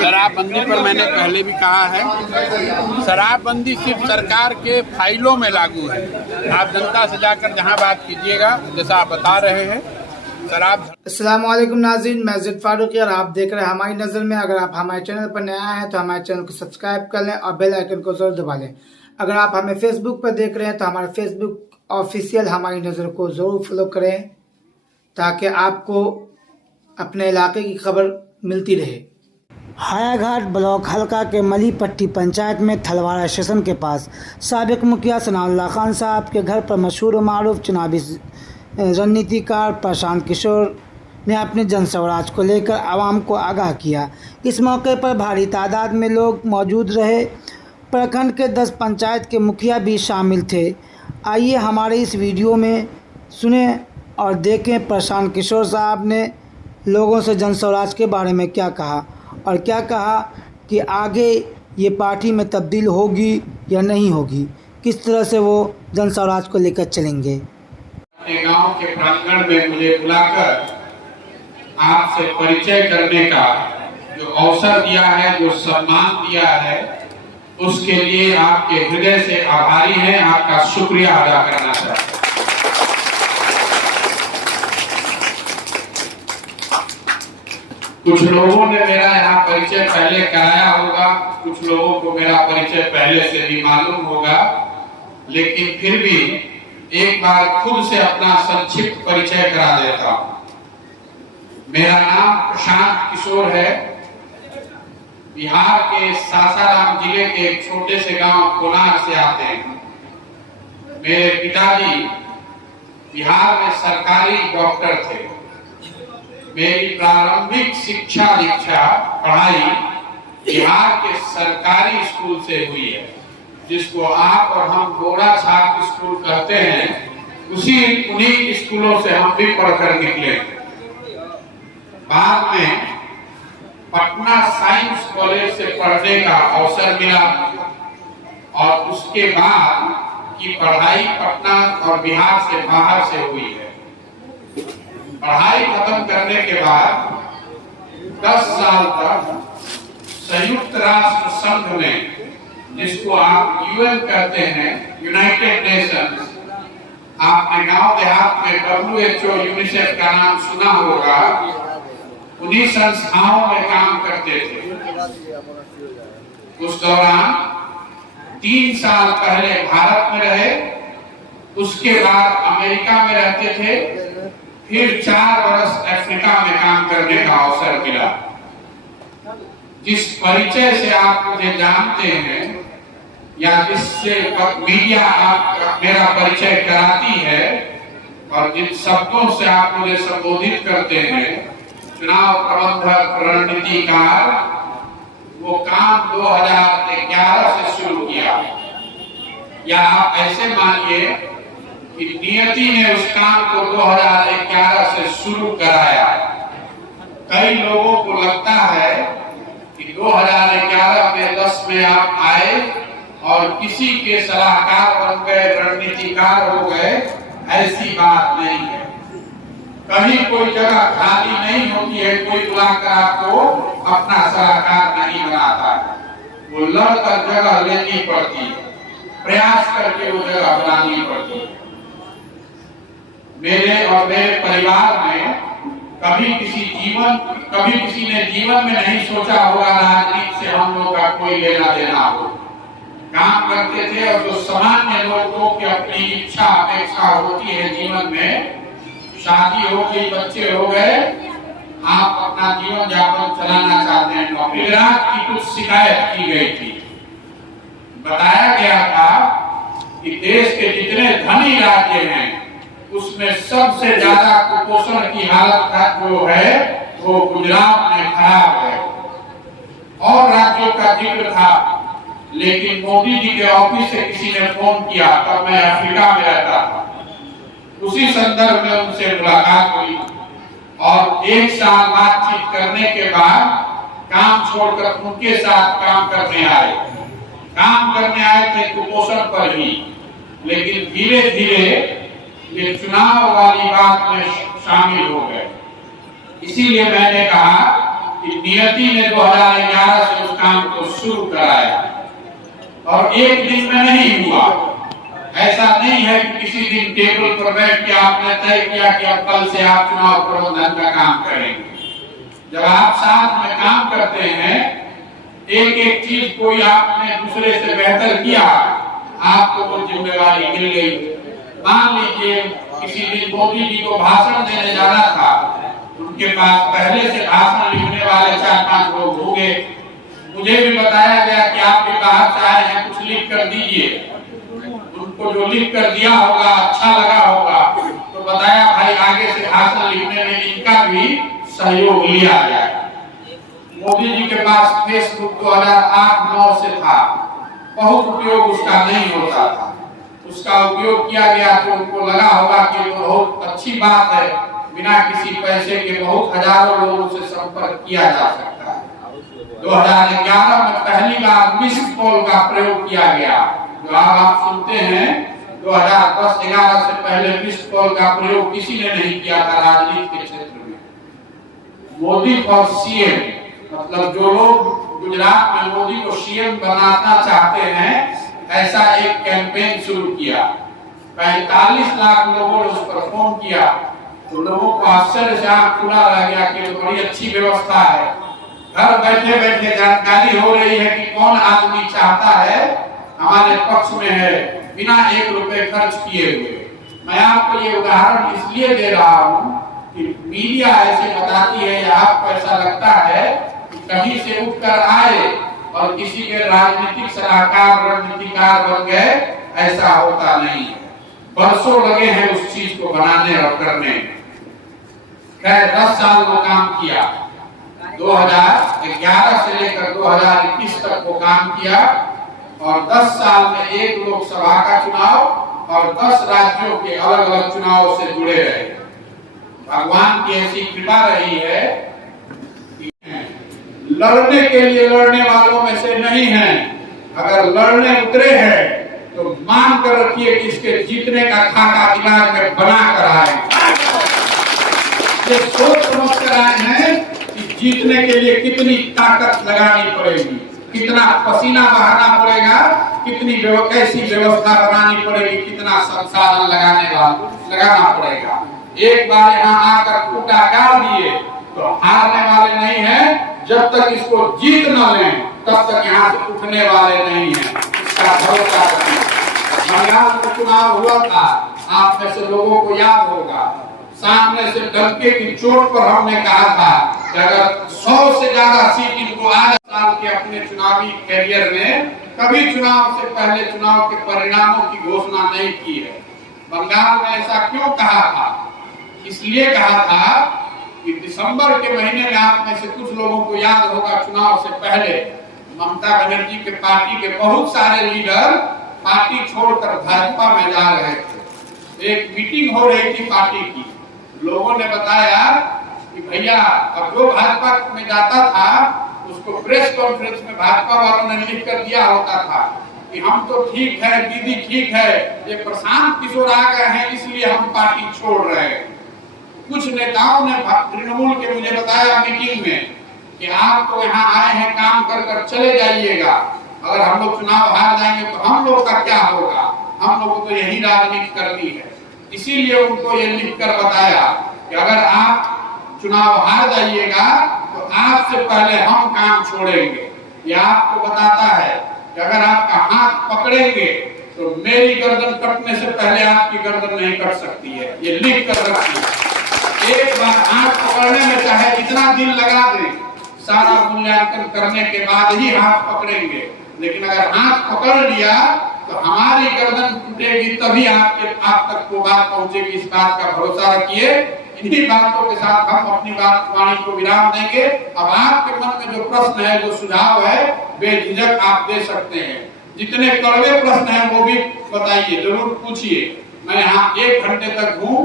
शराबबंदी पर मैंने पहले भी कहा है, शराबबंदी सिर्फ सरकार के फाइलों में लागू है। आप जनता से जाकर जहां बात कीजिएगा, जैसा आप बता रहे हैं, अस्सलाम वालेकुम नाज़रीन, मैं ज़िद फारूकी और आप देख रहे हैं हमारी नज़र में। अगर आप हमारे चैनल पर नया हैं तो हमारे चैनल को सब्सक्राइब कर लें और बेल आइकन को ज़रूर दबा लें। अगर आप हमें फेसबुक पर देख रहे हैं तो हमारे फेसबुक ऑफिशियल हमारी नज़र को ज़रूर फॉलो करें ताकि आपको अपने इलाके की खबर मिलती रहे। हायाघाट ब्लॉक हल्का के मलीपट्टी पंचायत में थलवाड़ा स्टेशन के पास साबिक मुखिया सनाउल्लाह खान साहब के घर पर मशहूर व मारूफ चुनावी रणनीतिकार प्रशांत किशोर ने अपने जनस्वराज को लेकर आवाम को आगाह किया। इस मौके पर भारी तादाद में लोग मौजूद रहे। प्रखंड के 10 पंचायत के मुखिया भी शामिल थे। आइए हमारे इस वीडियो में सुने और देखें प्रशांत किशोर साहब ने लोगों से जनस्वराज के बारे में क्या कहा और क्या कहा कि आगे ये पार्टी में तब्दील होगी या नहीं होगी, किस तरह से वो जनस्वराज को लेकर चलेंगे। गांव के प्रांगण में मुझे बुलाकर आपसे परिचय करने का जो अवसर दिया है, जो सम्मान दिया है, उसके लिए आपके हृदय से आभारी हैं। आपका शुक्रिया अदा करना चाहता हूं। कुछ लोगों ने मेरा यहाँ परिचय पहले कराया होगा, कुछ लोगों को मेरा परिचय पहले से भी मालूम होगा, लेकिन फिर भी एक बार खुद से अपना संक्षिप्त परिचय करा देता हूं। मेरा नाम प्रशांत किशोर है। बिहार के सासाराम जिले के एक छोटे से गांव कोनार से आते हैं। मेरे पिताजी बिहार में सरकारी डॉक्टर थे। मेरी प्रारंभिक शिक्षा दीक्षा पढ़ाई बिहार के सरकारी स्कूल से हुई है, जिसको आप और हम गोरा छात्र स्कूल कहते हैं। उन्हीं स्कूलों से हम भी पढ़कर निकले। बाद में पटना साइंस कॉलेज से पढ़ने का अवसर मिला और उसके बाद की पढ़ाई पटना और बिहार से बाहर से हुई है। पढ़ाई खत्म करने के बाद 10 साल तक संयुक्त राष्ट्र संघ में, जिसको आप यूएन कहते हैं, यूनाइटेड नेशंस, आपने गांव देहात में WHO यूनिसेफ का नाम सुना होगा, उन्हीं संस्थाओं में काम करते थे। उस दौरान 3 साल पहले भारत में रहे, उसके बाद अमेरिका में रहते थे, फिर 4 वर्ष अफ्रीका में काम करने का अवसर मिला। जिस परिचय से आप मुझे जानते हैं या जिससे मीडिया आप मेरा परिचय कराती है और जिन शब्दों से आप मुझे संबोधित करते हैं, चुनाव प्रबंधक, रणनीतिकार, वो काम 2011 से शुरू किया। या आप ऐसे मानिए कि नियति ने उस काम को 2011 से शुरू कराया। कई लोगों को लगता है कि 2011 में 10 में आप आए और किसी के सलाहकार बन गए, रणनीतिकार हो गए। ऐसी बात नहीं है। कहीं कोई जगह खाली नहीं होती है, कोई बुलाकर आपको अपना सलाहकार नहीं बनाता है। वो लड़कर जगह लेनी पड़ती है, प्रयास करके वो जगह बनानी पड़ती है। मेरे और मेरे परिवार में कभी किसी ने जीवन में नहीं सोचा होगा राजनीति से हम लोग का कोई लेना देना हो। काम करते थे और जो सामान्य लोगों की अपनी इच्छा अपेक्षा होती है जीवन में, शादी हो गई, बच्चे हो गए, आप अपना जीवन यापन चलाना चाहते हैं। गुजरात की कुछ शिकायत की गई थी। बताया गया था कि देश के जितने धनी राज्य हैं उसमें सबसे ज्यादा कुपोषण की हालत जो है वो गुजरात में खराब है। और राज्यों का जिक्र था, लेकिन मोदी जी के ऑफिस से किसी ने फोन किया, तब मैं अफ्रीका में रहता था। उसी संदर्भ में उनसे मुलाकात हुई और 1 साल बातचीत करने के बाद काम छोड़कर उनके साथ काम करने आए थे कुपोषण पर ही। लेकिन धीरे धीरे ये चुनाव वाली बात में शामिल हो गए। इसीलिए मैंने कहा कि नियति ने 2011 से उस काम को शुरू कराया और एक दिन में नहीं हुआ। ऐसा नहीं है कि किसी दिन टेबल पर बैठ के आपने तय किया कि अब कल से आप चुनाव प्रबंधन का काम करेंगे। जब आप साथ में काम करते हैं, एक एक चीज कोई आपने दूसरे से बेहतर किया, आपको वो जिम्मेवारी मिल गई। मान लीजिए किसी दिन मोदी जी को भाषण देने जाना था, उनके पास पहले से भाषण लिखने वाले 4-5 लोग हो गए। मुझे भी बताया गया कि आप भी बाहर से आए हैं, कुछ लिख कर दीजिए। उनको जो लिख कर दिया होगा, अच्छा लगा होगा, तो बताया भाई आगे से भाषण लिखने में इनका भी सहयोग लिया जाएगा। मोदी जी के पास फेसबुक 2008-9 से था, बहुत उपयोग उसका नहीं होता था। उसका उपयोग किया गया तो उनको लगा होगा कि वो बहुत अच्छी बात है, बिना किसी पैसे के बहुत हजारों लोगों से संपर्क किया जा सकता है। 2011 में पहली बार मिस्ड कॉल का प्रयोग किया गया, जो आप सुनते हैं। 2010-11 से पहले मिस्ड कॉल का प्रयोग किसी ने नहीं किया था राजनीति के क्षेत्र में। मोदी फॉर सीएम, मतलब जो लोग गुजरात में मोदी को सीएम बनाना चाहते हैं, ऐसा एक कैंपेन शुरू किया। 45 लाख लोगों ने उस पर फोन किया, तो लोगों को आश्चर्य से आंख खुला रह गया कि बड़ी अच्छी व्यवस्था है। घर बैठे बैठे जानकारी हो रही है कि कौन आदमी चाहता है, हमारे पक्ष में है, बिना 1 रुपए खर्च किए हुए। मैं आपको ये उदाहरण इसलिए दे रहा हूँ कि मीडिया ऐसे बताती है या आपको ऐसा लगता है कि कहीं से उठकर आए और किसी के राजनीतिक सलाहकार रणनीतिकार बन गए, ऐसा होता नहीं है। बरसों लगे हैं उस चीज को बनाने और करने। खैर 10 साल वो काम किया, 2011 से लेकर 2021 तक वो काम किया और 10 साल में 1 लोकसभा का चुनाव और 10 राज्यों के अलग अलग चुनावों से जुड़े रहे। भगवान की ऐसी कृपा रही है कि लड़ने के लिए लड़ने वालों में से नहीं है। अगर लड़ने उतरे हैं तो मान कर रखिए कि इसके जीतने का खाका दिमाग में बना कर आए। ये सोच समझ कर आए हैं कि जीतने के लिए कितनी ताकत लगानी पड़ेगी, कितना पसीना बहाना पड़ेगा, कितनी कैसी व्यवस्था बनानी पड़ेगी, कितना संसाधन लगाना पड़ेगा। एक बार यहाँ आकर कूटा गाड़ दिए तो हारने वाले नहीं है। जब तक इसको जीत न लें तब तक यहाँ से उठने वाले नहीं है। इसका भरोसा करें। बंगाल में चुनाव हुआ था, आप में से लोगों को याद होगा। सामने से डंके की चोट पर हमने कहा था कि अगर 100 से ज्यादा सीट इनको आज साल के अपने चुनावी कैरियर में कभी चुनाव से पहले चुनाव के परिणामों की घोषणा नहीं की है। बंगाल में ऐसा क्यों कहा था? इसलिए कहा था कि दिसंबर के महीने में आप में से कुछ लोगों को याद होगा, चुनाव से पहले ममता बनर्जी के पार्टी के बहुत सारे लीडर पार्टी छोड़कर भाजपा में जा रहे थे। एक मीटिंग हो रही थी पार्टी की, लोगों ने बताया कि भैया अब जो भाजपा में जाता था उसको प्रेस कॉन्फ्रेंस में भाजपा वालों ने लिख कर दिया होता था कि हम तो ठीक है, दीदी ठीक है, ये प्रशांत किशोर आ गए हैं इसलिए हम पार्टी छोड़ रहे हैं। कुछ नेताओं ने तृणमूल के मुझे बताया मीटिंग में कि आप तो यहाँ आए हैं काम कर कर चले जाइएगा, अगर हम लोग चुनाव हार जाएंगे तो हम लोग का क्या होगा, हम लोग को तो यही राजनीति करनी है। इसीलिए उनको ये लिख कर बताया कि अगर आप चुनाव हार जाइएगा तो आपसे पहले हम काम छोड़ेंगे। ये आपको बताता है कि अगर आपका हाथ पकड़ेंगे तो मेरी गर्दन कटने से पहले आपकी गर्दन नहीं कट सकती है। ये लिख कर रखिए। एक बार हाथ पकड़ने में चाहे जितना दिन लगा दें, सारा मूल्यांकन करने के बाद ही हाथ पकड़ेंगे, लेकिन अगर हाथ पकड़ लिया तो हमारी गर्दन टूटेगी तभी आप तक वो बात पहुंचेगी। इस बात का भरोसा रखिए। इन्हीं बातों के साथ हम अपनी बात वाणी को विराम देंगे। अब आपके मन में जो प्रश्न है, जो सुझाव है, बेझिझक आप दे सकते हैं। जितने कड़वे प्रश्न हैं वो भी बताइए, जरूर पूछिए। मैं यहाँ 1 घंटे तक हूँ।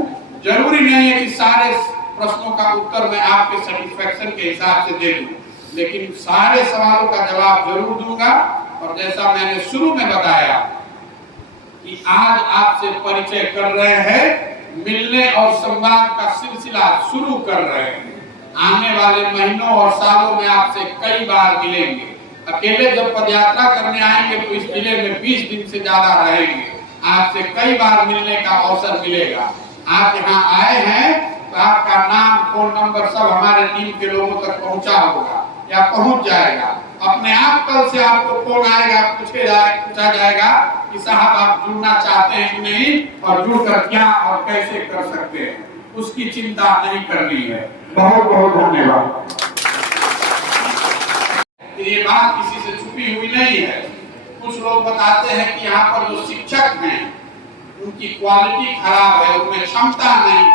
जरूरी नहीं है कि सारे प्रश्नों का उत्तर मैं आपके सेटिस्फेक्शन के हिसाब से दे दूं, लेकिन सारे सवालों का जवाब जरूर दूंगा। और जैसा मैंने शुरू में बताया कि आज आपसे परिचय कर रहे हैं, मिलने और संवाद का सिलसिला शुरू कर रहे हैं। आने वाले महीनों और सालों में आपसे कई बार मिलेंगे। अकेले जब पदयात्रा करने आएंगे तो इस जिले में 20 दिन से ज्यादा रहेंगे, आपसे कई बार मिलने का अवसर मिलेगा। आप यहाँ आए हैं तो आपका नाम, फोन नंबर सब हमारे टीम के लोगों तक पहुँचा होगा या पहुँच जाएगा। अपने आप कल से आपको फोन आएगा, पूछा जाएगा कि साहब आप जुड़ना चाहते हैं कि नहीं, और जुड़कर क्या और कैसे कर सकते हैं, उसकी चिंता नहीं करनी है। बहुत बहुत धन्यवाद। ये बात किसी से छुपी हुई नहीं है। कुछ लोग बताते हैं कि यहाँ पर जो शिक्षक हैं उनकी क्वालिटी खराब है, उनमें क्षमता नहीं।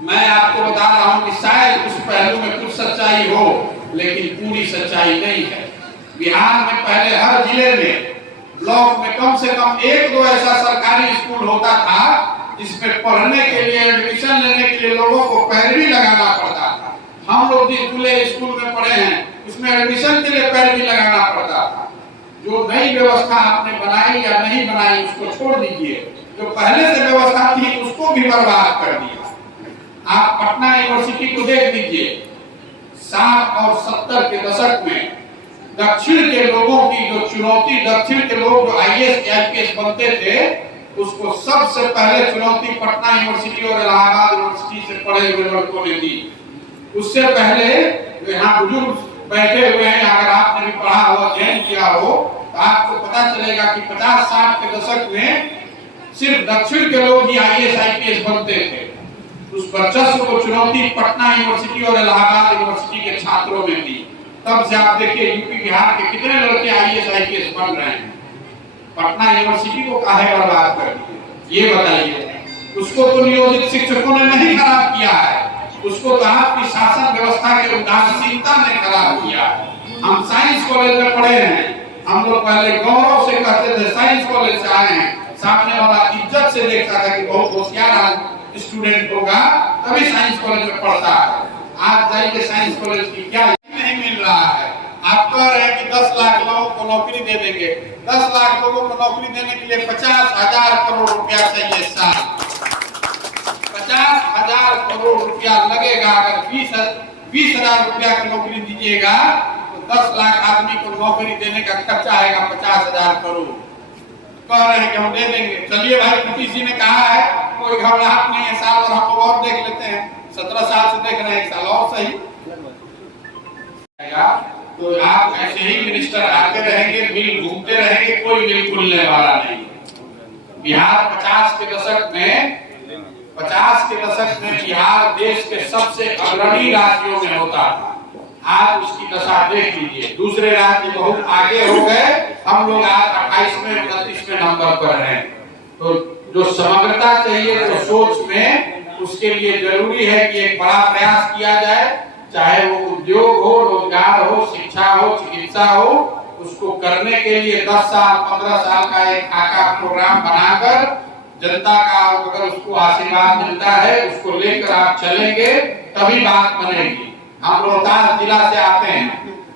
मैं आपको बता रहा हूँ कि शायद उस पहलू में कुछ सच्चाई हो, लेकिन पूरी सच्चाई नहीं है। बिहार में पहले हर जिले में, ब्लॉक में कम से कम 1-2 ऐसा सरकारी स्कूल होता था जिसमें पढ़ने के लिए, एडमिशन लेने के लिए लोगों को पैरवी लगाना पड़ता था। हम लोग जिस खुले स्कूल में पढ़े हैं उसमें एडमिशन के लिए पैरवी लगाना पड़ता था। जो नई व्यवस्था आपने बनाई या नहीं बनाई उसको छोड़ दीजिए, जो पहले से व्यवस्था थी उसको भी बर्बाद कर दिया। आप पटना यूनिवर्सिटी को देख लीजिए, 60 और 70 के दशक में दक्षिण के लोगों की जो चुनौती, दक्षिण के लोग जो IAS IPS बनते थे, उसको सबसे पहले चुनौती पटना यूनिवर्सिटी और इलाहाबाद यूनिवर्सिटी से पढ़े हुए लड़कों ने दी। उससे पहले जो यहाँ बुजुर्ग बैठे हुए हैं, अगर आपने भी पढ़ा हो, अध्ययन किया हो, तो आपको पता चलेगा कि 50-60 के दशक में सिर्फ दक्षिण के लोग ही IAS IPS बनते थे। उस वर्चस्व को चुनौती पटना यूनिवर्सिटी और इलाहाबाद यूनिवर्सिटी के छात्रों ने दी। तब से आप देखिए यूपी बिहार के कितने लड़के IAS IPS बन रहे हैं। पटना यूनिवर्सिटी को काहे बर्बाद कर दिए, ये बताइए। उसको तो नियोजित शिक्षकों ने नहीं खराब किया है, उसको तो आपकी शासन व्यवस्था के उदासीनता ने खराब किया है। हम साइंस कॉलेज में पढ़े हैं, हम लोग पहले गौरव से कहते थे साइंस कॉलेज से आए हैं। सामने वाला इज्जत से देखता था कि बहुत होशियार स्टूडेंट होगा तभी साइंस कॉलेज में पढ़ता है। आज जाइए साइंस कॉलेज की क्या नहीं मिल रहा है। आप कह रहे हैं कि 10 लाख लोगों को नौकरी दे देंगे। 10 लाख लोगों को नौकरी देने के लिए 50,000 करोड़ रुपया चाहिए साल। 50,000 करोड़ रुपया लगेगा। अगर 20,000 रुपया की नौकरी दीजिएगा तो 10 लाख आदमी को नौकरी देने का खर्चा आएगा 50,000 करोड़। कह रहे हैं कि हम दे देंगे। चलिए भाई, किसी ने कहा है, कोई घबराहट नहीं है, साल और हम लोग और देख लेते हैं। 17 साल से देख रहे हैं, 1 साल और सही। तो आप ऐसे ही मिनिस्टर आते रहेंगे, मिल घूमते रहेंगे, कोई मिल खुलने वाला नहीं। बिहार 50 के दशक में बिहार देश के सबसे अग्रणी राज्यों में होता था। आज उसकी दशा देख लीजिए, दूसरे राज्य बहुत आगे हो गए, हम लोग आज 28वें 29वें नंबर पर हैं। तो जो समग्रता चाहिए तो सोच में, उसके लिए जरूरी है कि एक बड़ा प्रयास किया जाए, चाहे वो उद्योग हो, रोजगार हो, शिक्षा हो, चिकित्सा हो। उसको करने के लिए 10 साल 15 साल का एक खाका प्रोग्राम बनाकर जनता का अगर उसको आशीर्वाद मिलता है, उसको लेकर आप चलेंगे तभी बात बनेगी। हम रोहतास जिला से आते हैं,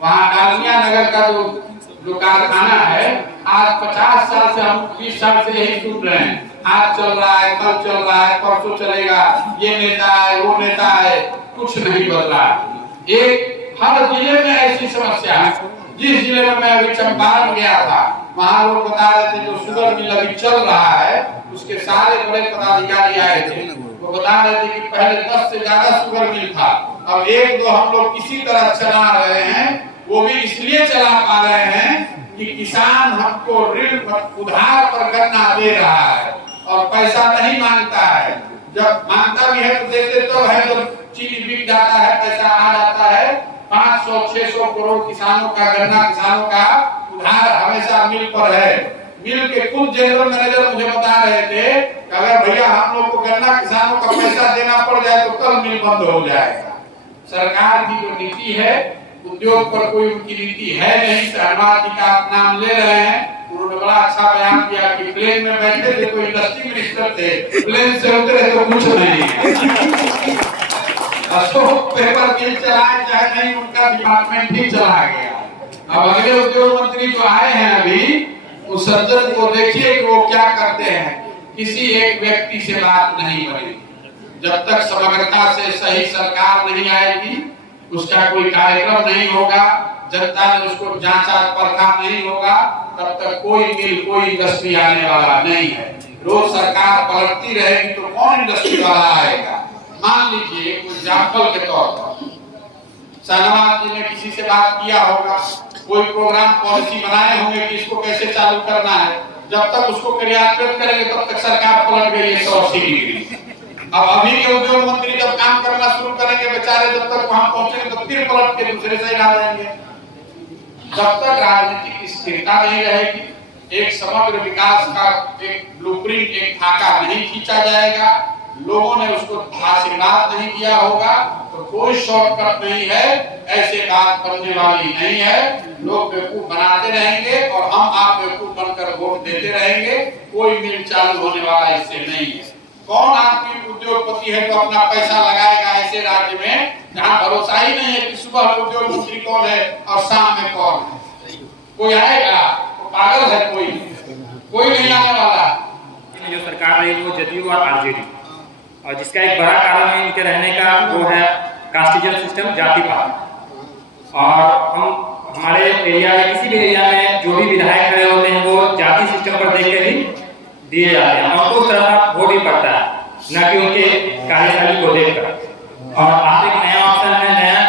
वहाँ डालमिया नगर का जो कारखाना है, आज 50 साल से, हम 20 साल से यही सुन रहे हैं। आज चल रहा है, कल चल रहा है, परसों चलेगा, ये नेता है, वो नेता है, कुछ नहीं बदला। एक हर जिले में ऐसी समस्या है। जिस जिले में मैं अभी चंपारण गया था, वहाँ लोग बता रहे थे जो शुगर मिल अभी चल रहा है, उसके सारे बड़े पदाधिकारी आए थे, वो बता रहे थे कि पहले 10 से ज्यादा शुगर मिल था, अब 1-2 हम लोग किसी तरह चला रहे हैं। वो भी इसलिए चला पा रहे हैं कि किसान हमको ऋण उधार पर गन्ना दे रहा है और पैसा नहीं मांगता है। जब मांगता भी है तो देते तो है, जब चीनी बिक जाता है, पैसा आ जाता है। 500-600 करोड़ किसानों का गन्ना, किसानों का उधार हमेशा मिल पर है। मिल के खुद जनरल मैनेजर मुझे बता रहे थे कि अगर भैया हम लोग को गन्ना किसानों का पैसा देना पड़ जाए तो कल मिल बंद हो जाएगा। सरकार की जो नीति है, उद्योग पर कोई उनकी नीति है नहीं। शहबाज जी का आप नाम ले रहे हैं, उन्होंने बड़ा अच्छा बयान किया कि प्लेन में बैठे थे तो इंडस्ट्री मिनिस्टर थे, प्लेन से उतरे तो कुछ नहीं। अशोक पेपर मिल चलाए चाहे नहीं, उनका डिपार्टमेंट ही चला गया। अब अगले उद्योग मंत्री जो आए हैं अभी, उस सज्जन को देखिए कि वो क्या करते हैं। किसी एक व्यक्ति से बात नहीं बनी, जब तक समग्रता से सही सरकार नहीं आएगी, उसका कोई कार्यक्रम नहीं होगा, जनता ने उसको जांचा परखा नहीं होगा, तब तक कोई मिल, कोई इंडस्ट्री आने वाला नहीं है। रोज सरकार पलटती रहेगी तो कौन इंडस्ट्री वाला आएगा? मान लीजिए कोई एग्जाम्पल के तौर पर शाहनवाज जी ने किसी से बात किया होगा, कोई प्रोग्राम पॉलिसी बनाए होंगे कि इसको कैसे चालू करना है, जब तक उसको क्रियान्वित करेंगे तब तक सरकार पलट गई 180 डिग्री। अब अभी के उद्योग मंत्री जब काम करना शुरू करेंगे बेचारे, जब तक वहां पहुंचेंगे तो फिर पलट के दूसरे साइड आ जाएंगे। जब तक राजनीतिक स्थिरता नहीं रहेगी, एक समग्र विकास का एक ब्लूप्रिंट, एक खाका नहीं खींचा जाएगा, लोगों ने उसको आशीर्वाद नहीं दिया होगा, तो कोई शॉर्टकट नहीं है, ऐसे बात बनने वाली नहीं है। लोग बेवकूफ बनाते रहेंगे और हम आप बेवकूफ बनकर वोट देते रहेंगे, कोई मिल चालू होने वाला इससे नहीं है। कौन आदमी उद्योगपति है तो अपना पैसा लगाएगा ऐसे राज्य में जहाँ भरोसा ही नहीं है कि सुबह उद्योग मंत्री कौन है और शाम में कौन है? कोई आएगा? तो पागल है कोई नहीं आने वाला। जो सरकार रही वो जदयू और आरजेडी, और जिसका एक बड़ा कारण है इनके रहने का वो है कास्टिजम सिस्टम, जाति पात। और हमारे एरिया या किसी भी एरिया में जो भी विधायक खड़े होते हैं वो जाति सिस्टम पर देख के ही दिए जाते हैं और उस तरह वोट ही पड़ता है, न कि उनके कार्यशैली को देखकर। और आप एक नया ऑप्शन है, नया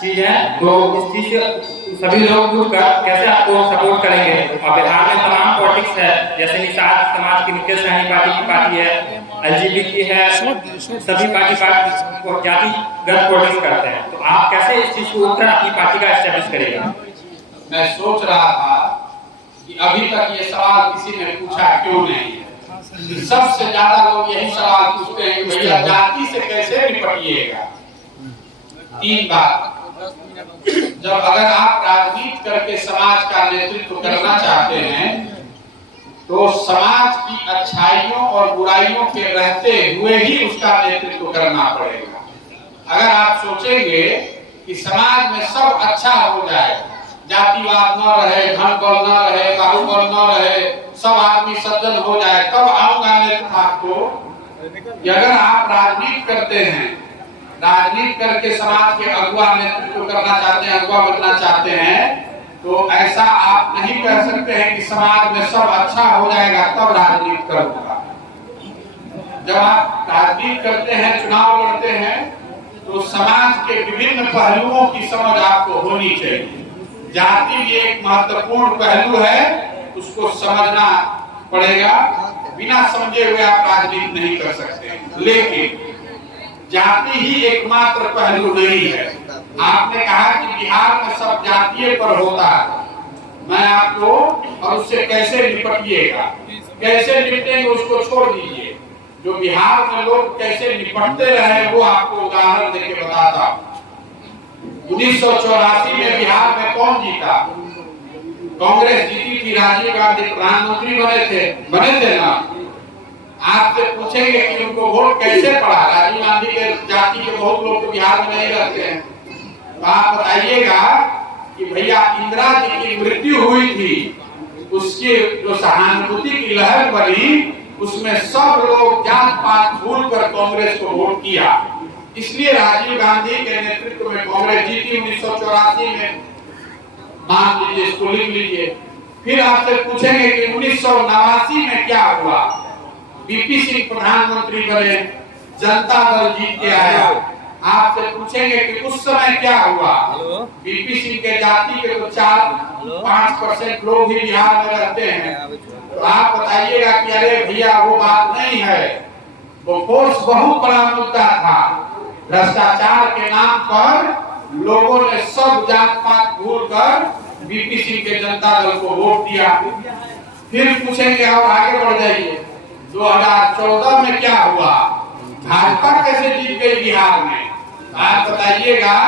चीज है, तो इस चीज से सभी लोग जुड़कर कैसे आपको सपोर्ट करेंगे। और बिहार में तमाम पॉलिटिक्स है, जैसे निषाद समाज की मुकेश सहनी पार्टी है, एलजीबीटी है, सभी पार्टी जातिगत पॉलिटिक्स करते हैं। तो आप कैसे इस चीज को उठकर अपनी पार्टी का एस्टेब्लिश करेगा? मैं सोच रहा था कि अभी तक ये सवाल किसी ने पूछा क्यों नहीं है। सबसे ज्यादा लोग यही सवाल पूछते हैं कि भैया जाति से कैसे निपटिएगा। 3 बात, जब अगर आप राजनीति करके समाज का नेतृत्व करना चाहते हैं तो समाज की अच्छाइयों और बुराइयों के रहते हुए ही उसका नेतृत्व करना पड़ेगा। अगर आप सोचेंगे कि समाज में सब अच्छा हो जाए, जातिवाद न रहे, धन बल न रहे, बाहुबल न रहे, सब आदमी सज्जन हो जाए, तब आऊंगा नेतृत्व आपको। अगर आप राजनीति करते हैं, राजनीति करके समाज के अगुआ नेतृत्व करना चाहते हैं, अगुआ बनना चाहते हैं, तो ऐसा आप नहीं कह सकते हैं कि समाज में सब अच्छा हो जाएगा तब राजनीति करूंगा। जब आप राजनीति करते हैं, चुनाव लड़ते हैं, तो समाज के विभिन्न पहलुओं की समझ आपको होनी चाहिए। जाति भी एक महत्वपूर्ण पहलू है, उसको समझना पड़ेगा। बिना समझे हुए आप राजनीति नहीं कर सकते। लेकिन जाति ही एकमात्र पहलू नहीं है। आपने कहा कि बिहार में सब जातीय पर होता है, मैं आपको और उससे कैसे निपटिएगा, कैसे निपटेंगे उसको छोड़ दीजिए। जो बिहार में लोग कैसे निपटते रहे वो आपको उदाहरण देके बताता हूँ। 1984 में बिहार में कौन जीता? कांग्रेस जीती थी, राजीव गांधी प्रधानमंत्री बने थे ना। आपसे पूछेंगे कि उनको वोट कैसे पड़ा? राजीव गांधी के जाति के बहुत लोग तो बिहार में नहीं रहते हैं, तो आप बताइएगा कि भैया इंदिरा जी की मृत्यु हुई थी, उसकी जो सहानुभूति की लहर बनी, उसमें सब लोग जात पात भूल कर कांग्रेस को वोट किया। इसलिए राजीव गांधी के नेतृत्व में कांग्रेस जीती 1984 में। मान लीजिए, इसको लिख लीजिए। फिर आपसे पूछेंगे कि 1989 में क्या हुआ? बीपी सिंह प्रधानमंत्री बने, जनता दल जीत के आया। आपसे पूछेंगे कि उस समय क्या हुआ? बीपी सिंह के जाति के तो 4-5% लोग ही बिहार में रहते हैं। तो आप बताइएगा कि अरे भैया वो बात नहीं है, वो फोर्स बहुत बड़ा मुद्दा था। भ्रष्टाचार के नाम पर लोगों ने सब जात पात भूल कर बीपी सिंह के जनता दल को वोट दिया। फिर पूछेंगे और आगे बढ़ जाइए, 2014 में क्या हुआ? भाजपा कैसे जीत गई बिहार में? आप बताइएगा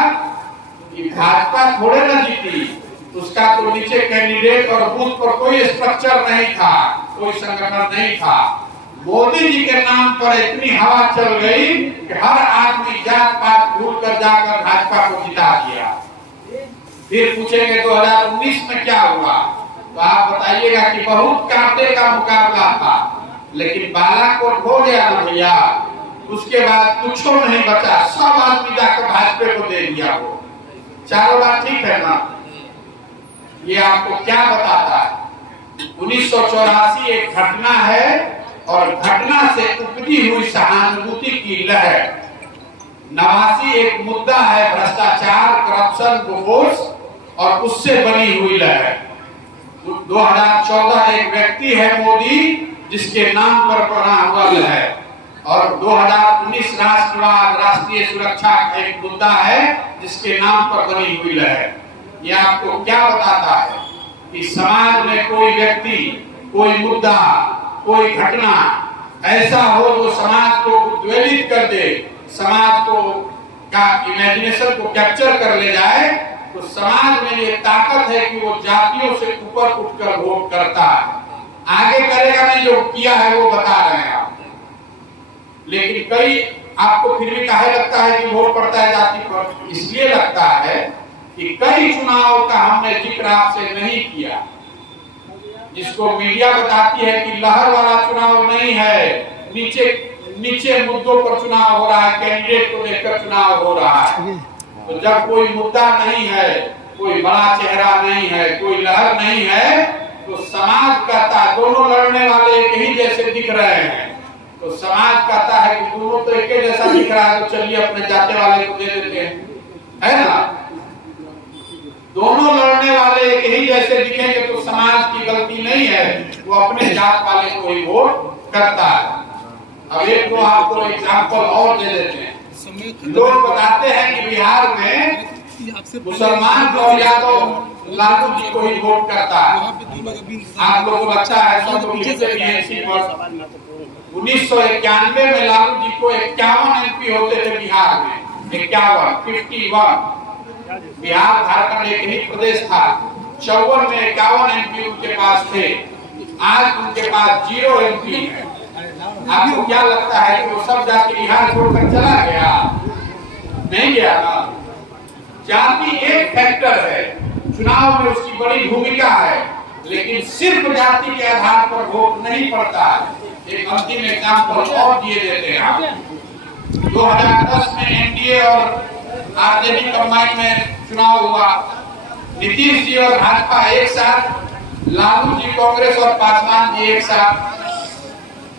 कि भाजपा थोड़े ना जीती, उसका तो नीचे कैंडिडेट और बूथ पर कोई स्ट्रक्चर नहीं था, कोई संगठन नहीं था। मोदी जी के नाम पर इतनी हवा चल गई कि हर आदमी जात पात भूल कर जाकर भाजपा को जिता दिया। फिर पूछेंगे 2019 में क्या हुआ? तो आप बताइएगा कि बहुत कांटे का मुकाबला था, लेकिन बालाकोट हो गया ना भैया। उसके बाद कुछ नहीं बचा, सब आदमी जाकर भाजपा को दे दिया। वो चारों बात ठीक है ना? ये आपको क्या बताता है? 1984 एक घटना है और घटना से उपजी हुई सहानुभूति की लहर। 89 एक मुद्दा है, भ्रष्टाचार, करप्शन, बोफोर्स, और उससे बनी हुई लहर। 2014 एक व्यक्ति है मोदी, जिसके नाम पर बना हुआ लहर, और 2019 राष्ट्रवाद, राष्ट्रीय सुरक्षा एक मुद्दा है, जिसके नाम पर बनी हुई लहर। ये आपको क्या बताता है कि समाज में कोई व्यक्ति, कोई मुद्दा, कोई घटना ऐसा हो जो समाज को उद्वेलित कर दे, समाज को का इमेजिनेशन को कैप्चर कर ले जाए, तो समाज में ये ताकत है कि वो जातियों से ऊपर उठकर वोट करता है। आगे करेगा नहीं, जो किया है वो बता रहे हैं आप। लेकिन कई आपको फिर भी काहे लगता है कि वोट पड़ता है जाति पर? इसलिए लगता है कि कई चुनाव का हमने जिक्र आपसे नहीं किया, जिसको मीडिया बताती है कि लहर वाला चुनाव नहीं है, नीचे मुद्दों पर चुनाव हो रहा है, कैंडिडेट को देखकर चुनाव हो रहा है। तो जब कोई मुद्दा नहीं है, कोई बड़ा चेहरा नहीं है, कोई लहर नहीं है, तो समाज कहता है दोनों लड़ने वाले एक ही जैसे दिख रहे हैं, तो समाज कहता है कि दोनों तो एक ही जैसा दिख रहा है, तो चलिए अपने जाते वाले को दे देते हैं, है ना? दोनों लड़ने वाले एक ही जैसे दिखेंगे तो समाज की गलती नहीं है, वो अपने जात वाले को ही वोट करता है। अब एक दो आपको एग्जाम्पल और दे देते हैं। लोग बताते हैं कि बिहार में मुसलमान और यादव लालू जी को ही वोट करता है। आप लोगों को अच्छा है, सब लोग लिखते भी हैं इसी पर। 1991 में लालू जी को 51 MP होते थे बिहार में, 51 बिहार झारखंड एक ही प्रदेश था। 54 में 51 MP उनके पास थे, आज उनके पास 0 MP है। आपको क्या लगता है कि वो सब जाति बिहार छोड़कर चला गया? नहीं गया ना। जाति एक फैक्टर है, चुनाव में उसकी बड़ी भूमिका है, लेकिन सिर्फ जाति के आधार पर वोट नहीं पड़ता है। एक अंतिम एग्जाम्पल और दिए देते हैं आप। 2010 में एनडीए और आरजेडी कंबाइन में चुनाव हुआ। नीतीश जी और भाजपा एक साथ, लालू जी कांग्रेस और पासवान जी एक साथ।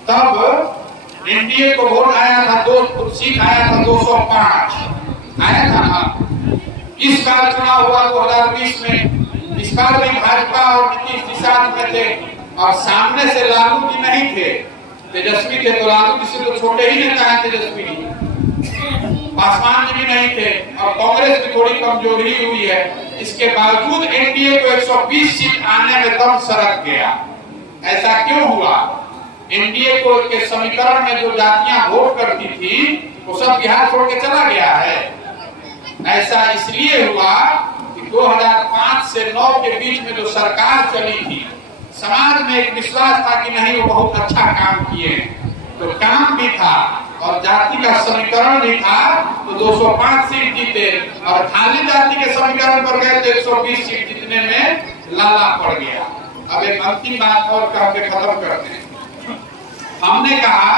तब एनडीए को वोट आया था, 2 सीट आया था, 205 आया था ना। इस बार चुनाव हुआ 2020 में, इस बार भी भाजपा और नीतीश जी साथ में थे, और सामने से लालू जी नहीं थे, तेजस्वी थे। तो लालू जी से तो छोटे ही नेता है तेजस्वी जी, पासवान जी भी नहीं थे, और कांग्रेस की थोड़ी कमजोरी हुई है। इसके बावजूद एनडीए को 120 सीट आने में दम सरक गया। ऐसा क्यों हुआ? एनडीए को के समीकरण में जो जातियां वोट करती थी, वो सब बिहार छोड़ के चला गया है। ऐसा इसलिए हुआ कि 2005 से 9 के बीच में जो सरकार चली थी, समाज में एक विश्वास था कि नहीं वो बहुत अच्छा काम किए, तो काम भी था और जाति का समीकरण भी था, तो 205 सीट जीते। और खाली जाति के समीकरण पर गए तो 120 सीट जीतने में लाला पड़ गया। अब एक अंतिम बात और कह के खत्म करते हैं। हमने कहा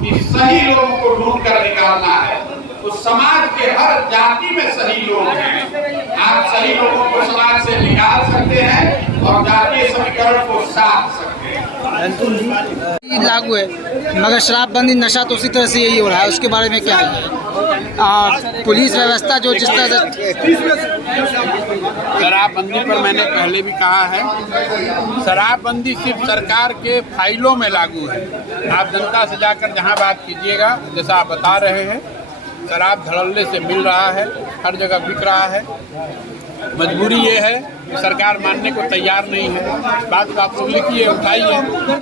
कि सही लोगों को ढूंढ कर निकालना है, तो समाज के हर जाति में सही लोग हैं। आप सही लोगों को समाज से निकाल सकते हैं और जातीय समीकरण को साध सकते हैं। लागू है, मगर शराबबंदी, नशा तो उसी तरह से यही हो रहा है, उसके बारे में क्या है? और पुलिस व्यवस्था जो जिस तरह से शराबबंदी पर मैंने पहले भी कहा है, शराबबंदी सिर्फ सरकार के फाइलों में लागू है। आप जनता से जाकर जहां बात कीजिएगा, जैसा आप बता रहे हैं, शराब धड़ल्ले से मिल रहा है, हर जगह बिक रहा है। मजबूरी ये है कि सरकार मानने को तैयार नहीं है। बात आप लोग लिखिए, उठाइए।